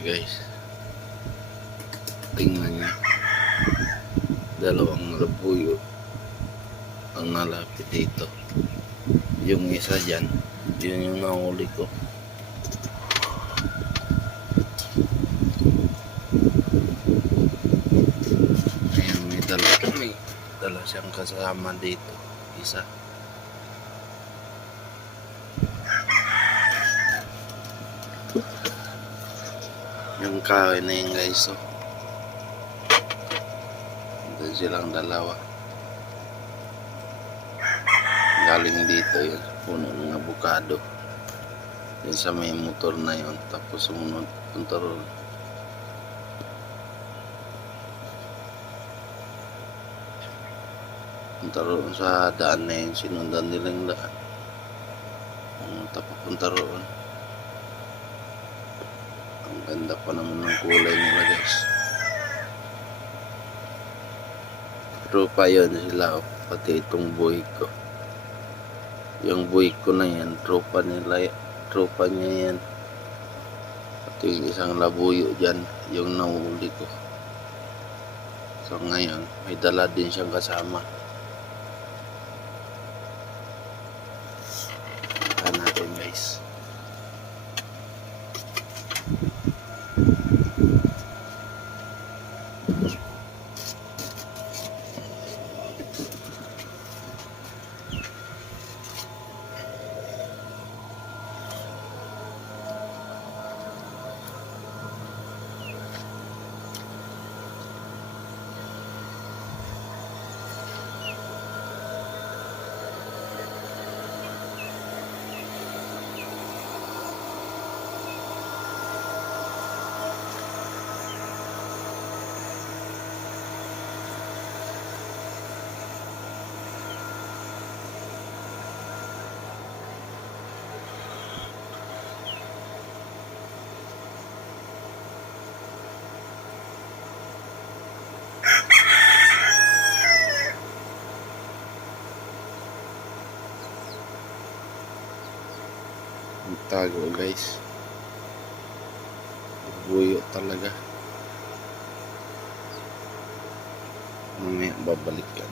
Guys, tingnan nyo, dalawang labuyo ang nalapit dito. Yung isa dyan, yun yung nahuli ko. Ayan, may dala siyang kasama dito, isa. Yung kahoy na yun guys, so doon silang dalawa. Galing dito yun, puno ng avocado. Yun sa may motor na yun, tapos sumunod punta ron. Punta ron sa daan na yun, sinundan nilang daan. Tapos punta ron. Ang ganda pa naman ng kulay nila guys. Tropa yun sila, pati itong buhig ko. Yung buhig ko na yan, tropa niya yan. Pati yung isang labuyo dyan, yung nahuli ko. So ngayon, may dala din siyang kasama. Taan natin guys. Tago guys, buyo talaga. Mamaya babalikan.